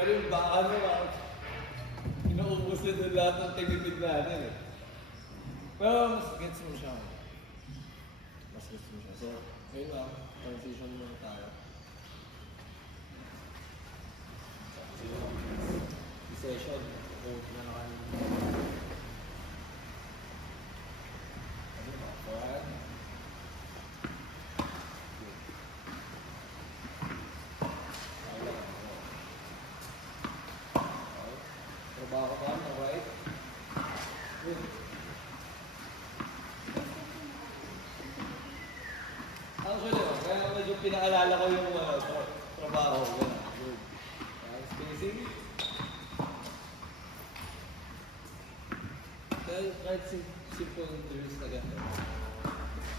Pero yung baka ano, inuubos na doon lahat ng tinipid natin eh. Pero mas gets mo siya. Mas gets mo siya. So, ngayon lang, transition muna tayo. Session. Vote na na kami. Ano ba? Forehand. Trabaho ka na right? Good. Actually, kaya medyo pinaalala ko yung trabaho. Good. Spacing. Dahil kahit simple drills na gano'n,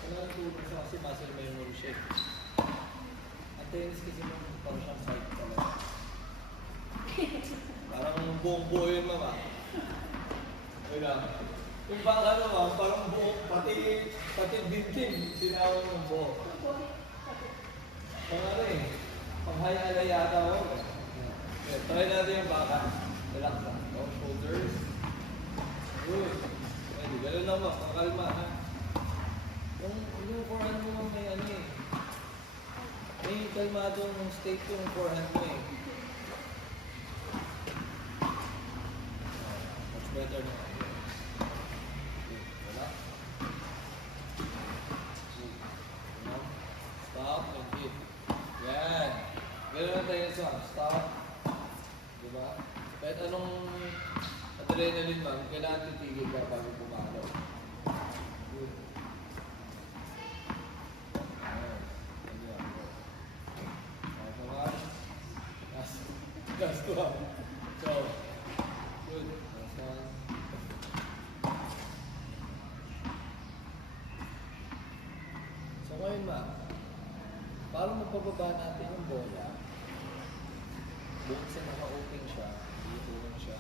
wala nang tulong siya kasi muscle memory siya. Ang tennis kasi parang siyang fight talaga. Parang buong buo yun, mama. Wala. Yung baka naman, parang buo, pati bintin, sinawang ng buo. Pang ano eh, panghayala yata ako. Okay, try natin yung baka. Relax lang. Shoulders. Good. Pwede, gano'n lang mo, pakalma ha. Yung forehand mo may ano eh. May kalmado ng state yung forehand mo eh. Much better na. Okay, wala. Stop and hit. Yan. Gano'n na tayo sa stop. Diba? Kahit anong adrenaline man, kailangan titigil ka bago pumalo. Good. Last one. So, good. Last one. So ngayon ma, para mapababa natin yung bola, doon sa naka-open siya, dito lang siya.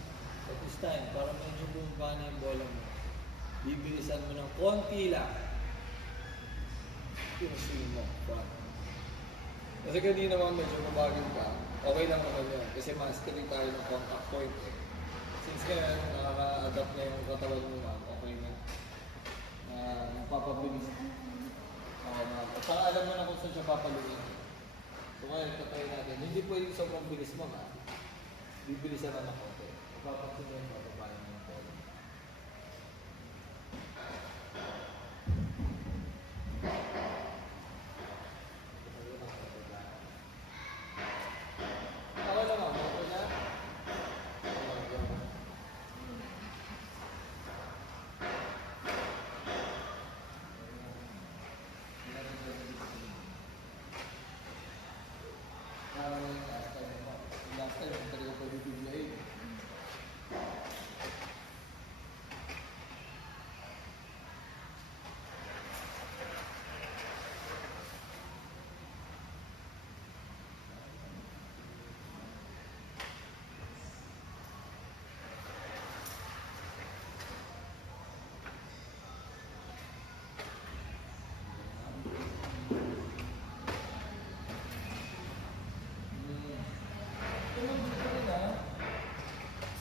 At this time, para medyo bumaba na yung bola mo, bibilisan mo ng konti lang yung swing mo. Kasi kanina naman medyo mabagal ka, okay lang naman yun. Kasi mastery tayo ng contact point eh. Since kaya nakaka-adapt na yung katawan mo na, okay na. Papabilis. At saka alam mo na kung saan siya papaluin. So ngayon, tatry natin. Hindi pwedeng sobrang bilis mo ha. Bibilisan na ng konti. Papasin mo yung papabayan mo yung bola. Ako lang ako. Okay na? Last time, talaga pwede biglayin.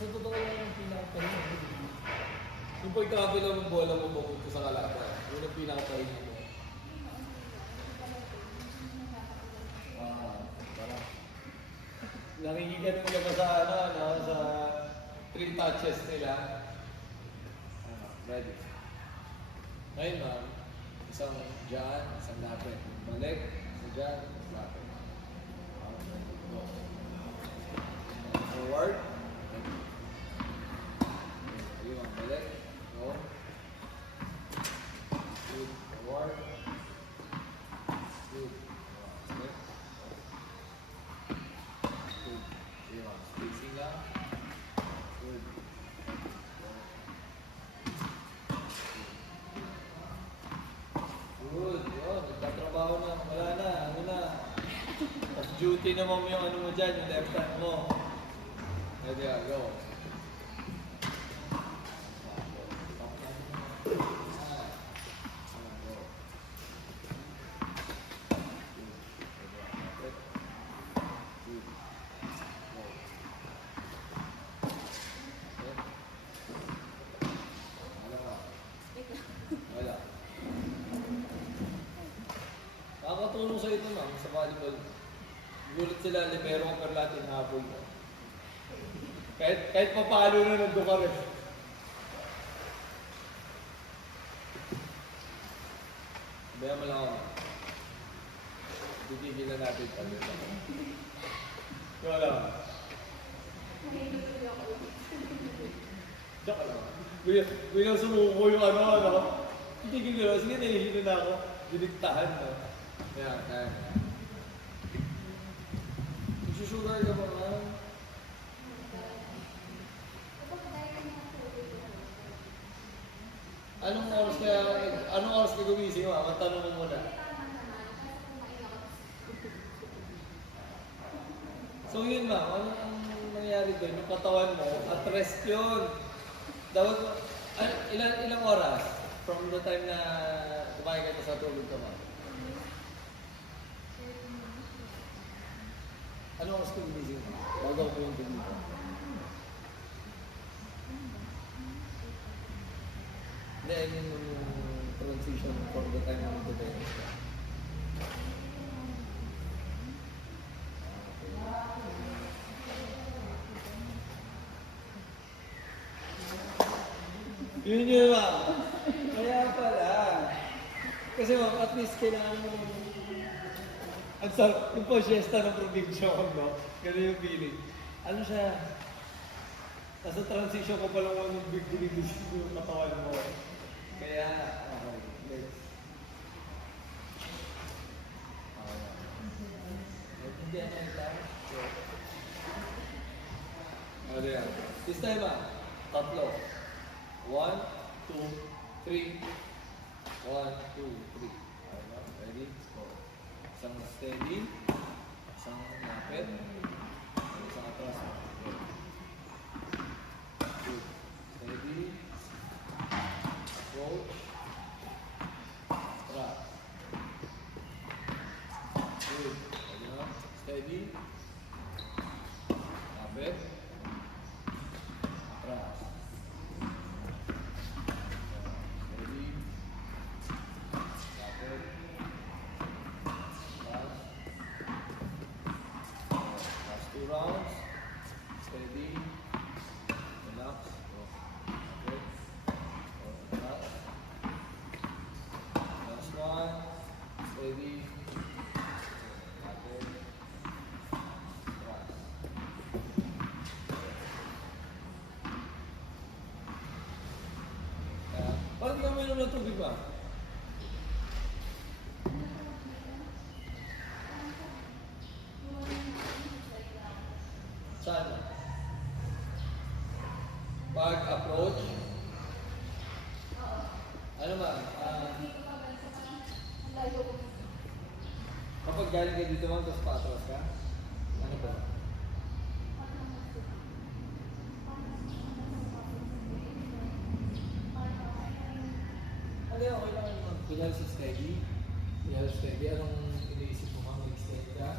Sa totoo lang yung pinaka-pahinga mo. Yung pagkakabila ng bola mo papunta sa kalaban, yun ang pinaka-pahinga mo. Parang nakikiganon ka pa sa sa 3 touches nila. Ready. Ngayon ma'am, isang dyan, isang lapit. Balik, isang dyan, isang lapit. Go. Forward. Balik. Go. Good. Forward. Good. Balik. Good. Spacing lang. Good. Good. Yun. Nagtatrabaho na. Wala na. Ano na. Off duty naman yung ano mo dyan. Yung left hand mo. Ready, go. sila, libero ko per lahat inahabol mo. Kahit papalo na nandun ka rin. Bayan mo lang ako. Tigilan natin kami. Wala. Tsaka lang. Biglang sumuko yung ano. Tigilan. Sige, nahihilo na ako. Diniktahan mo. Kaya. Sugar ka ba nga? Anong oras ka gumising mo? Matanong mo muna. So yun ma'am, ano ang nangyari doon? Yung katawan mo, at rest yun. Dapat, ilang oras? From the time na kumain ka sa tulog ka ma'am? Anong oras ka gumising mo? Bago ko yung tulog ka. Hindi, I mean yung transition from the time na mag-depends ka. Yun yun ma'am. Kaya pala. Kasi ma'am, at least kailangan mo ang sarap, yung pa-siesta ng probinsya ko, no? Ganun yung feeling. Ano siya? Nasa transition ko pa lang ako ng big yung katawan mo. Kaya, okay, let's. Hindi ano yung tayo? Ano yan? This time tatlo. 1, 2, 3. 1, 2, 3. Ready? Go. Isang steady, isang lapit, isang atras. Good. Steady, approach, atras. Good. Steady, lapit, atras. Steady, lapit. Rounds, steady, relax, go. Okay. Relax. Last one, steady, okay. Relax. Parang di ka mayroon ng tubig ba? Saan? Pag-approach? Ano ba? Kapag galing ka dito man, tapos patras ka? Ano ba? Ano okay lang naman? Kunyari si steady? Anong iniisip mo ka? Mag-steady ka?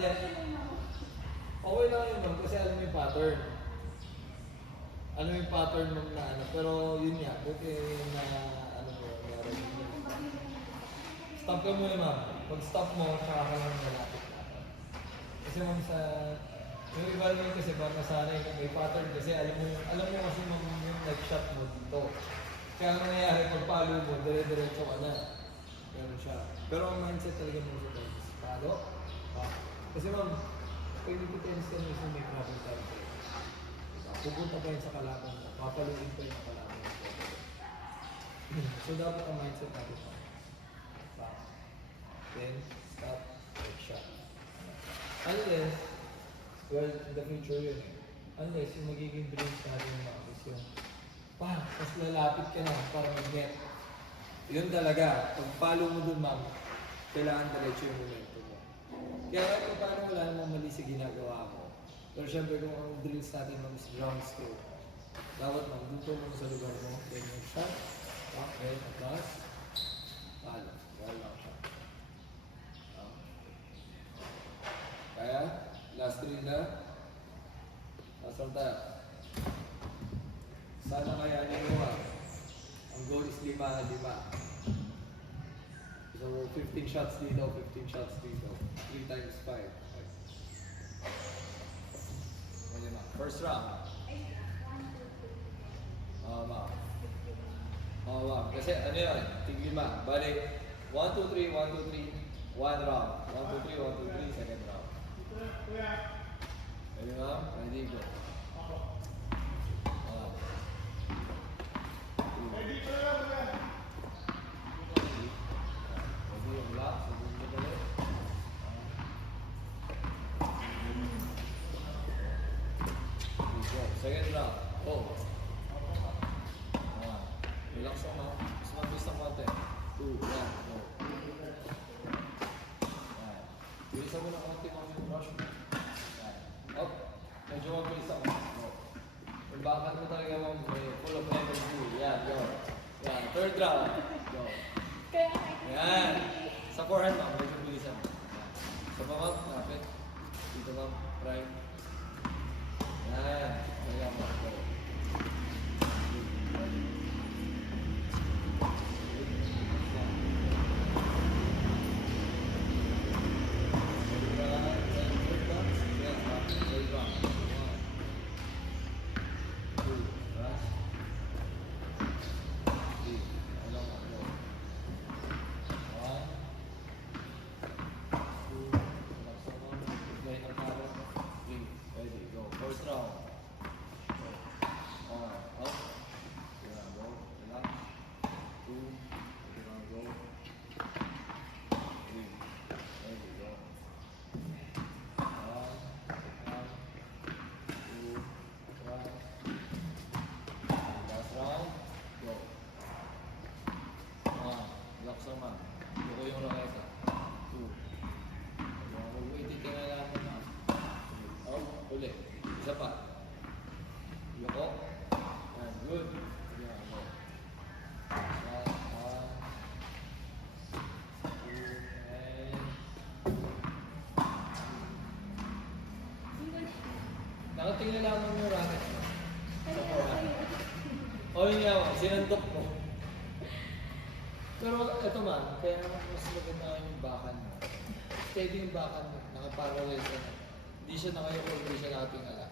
Yeah. Okay lang yun ma'am, kasi alam mo yung pattern. Alam mo yung pattern ma'am na ano, pero yun nga, buti na ano mo, meron yun. Stop ka muna ma'am. Pag stop mo, saka ka lang nalapit na. Kasi ma'am sa, yung iba naman kasi baka nasanay kung may pattern kasi alam mo kasi ma'am yung nag-shot mo dito. Kaya ang nangyayari, pag palo mo, dire-diretso ka na. Ganun siya. Pero ang mindset talaga mo sa tennis, palo. Kasi ma'am, pag nag-tennis ka mismo may problem tayo. Pupunta pa yun sa kalaban mo, papaluin pa yun sa kalaban mo. So dapat ang mindset natin pa. Back. Then, stop, take shot. Unless, well, in the future yun eh. Unless yung magiging dreams natin mga is yung tapos lalapit ka na para mag-net. Yun talaga, pag follow mo dun ma'am, kailangan diretso yung momentum mo. Kaya kung paano wala namang mali sa ginagawa mo. Pero syempre kung ang drills natin ma'am is ground stroke, dapat ma'am, dito mo sa lugar mo, then yung shot, back, then, atlas, follow. Wala lang siya. Kaya, last drill na. Last round tayo. Sana kayanin mo Ang goal is 5-5. So, 15 shots dito, 15 shots dito. 3 times 5. Okay. Pwede na. First round. Ma'am. Ma'am. Kasi ano yun? Tig-5. Balik. 1, 2, 3, 1, 2, 3. 1 round. 1, 2, 3, 1, 2, 3. Second round. Ready, ma'am? Ready, go. Ready, relax. Segundo balik. Go. Second round. Go. Relax lang, ma'am. Mas mabilis ang konti. 2, 1, go. Bilisan mo na konti, ma'am, yung rush mo. Up. Medyo mabilis ako. Go. Yung backhand mo talaga, ma'am, may full of level 2. Yan, go. Yan. Third round. Go. Yan. Sa forehand, ma'am, medyo bilisan mo. Sa bawat, lapit. Dito, ma'am, right. Yan. Kaya, ma'am, go. First round. Up. Yeah, go. Relax. 2. Go. 3. Ready, go. 1. 2. Last round. Go. Relax naman. Buko yung raketa. 2. Mag-waiting ka na lang na. Ulit. Isa pa. Yoko. And good. Yeah, go. 1, 2, and... Nakatingin na lamang yung racket mo. Sa forehand. O yun nga, sinandok mo. Pero ito man, kaya mas maganda yung backhand mo. Steady yung backhand mo. Nakaparallel ka na. Hindi siya nakayoko, hindi siya nakatingala.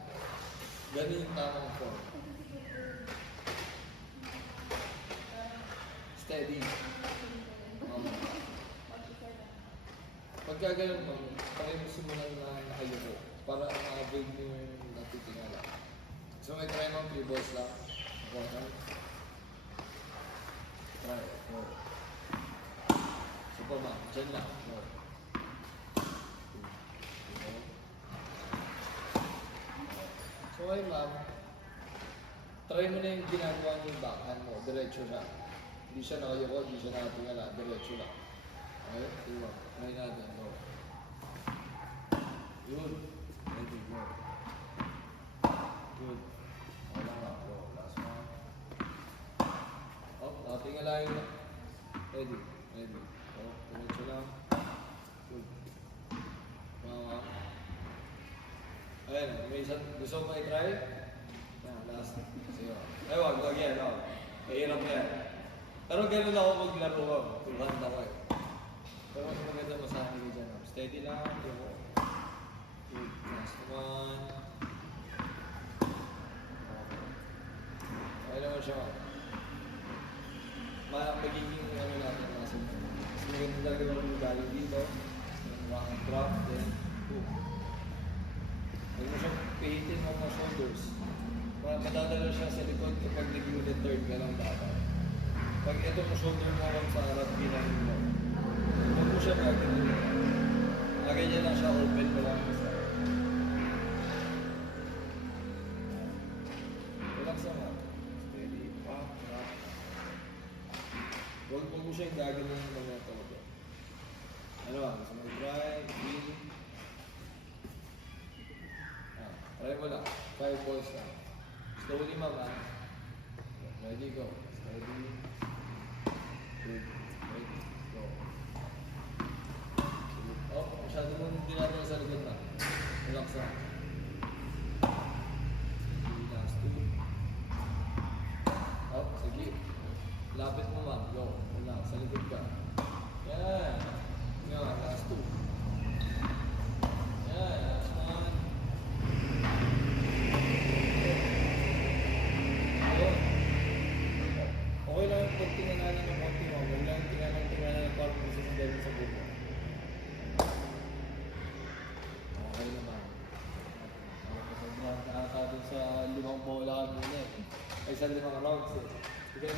Ganun yung tamang form. Steady. Pagka ganun mo, parang mo simulan na nakayoko para ma-avoid mo yung natitingala. So may try mo 3 balls lang. Okay. Try. Go. Super man. Diyan lang. Go. So ay ma'am, try mo na yung ginagawa niyo yung backhand mo, diretso na. Hindi siya nakayoko, hindi siya nakatingala, diretso lang. Okay? Diba? Try natin, go. Good. Ready, go. Good. Wala nga, go. Last one. Oh, nakatingala yun. Ready, ready. Go, diretso lang. Good. Mama. Ayan, may isang gusto mo i-try? Yan, last. Sige. Ay, wag yan, wag. Mahirap na yan. Pero ganun ako maglaro ko. Tulhan ako eh. Pero mas maganda masahan ko dyan. Steady lang. Good. Last one. Okay naman siya. Magiging ano natin nasa. Mas maganda talaga yung galing dito. Rock and drop, then boom. Huwag mo siyang pahitin ng mga shoulders. Madadala siya sa likod kapag nag-unit third ka lang dapat. Pag ito mo shoulder mo lang sa harap, ginahin mo. Huwag mo siya gagawin. Lagay niya lang siya, open mo lang sa. Relax naman. Steady. Rock. Huwag mo siya gagawin ng mga talaga. Ano ba? Gusto mo i-try? Try mo lang. 5 balls lang. Slowly, mama. Ready, go. Steady. Good. Ready, go. Oh, masyado mo hindi natin sa likod na. Relax na. Last 2. Oh, sige. Lapit mo, ma'am. Go. Relax. Sa likod ka. Yan. mawala ka muna eh. Ay, isang 5 rounds eh. Bigyan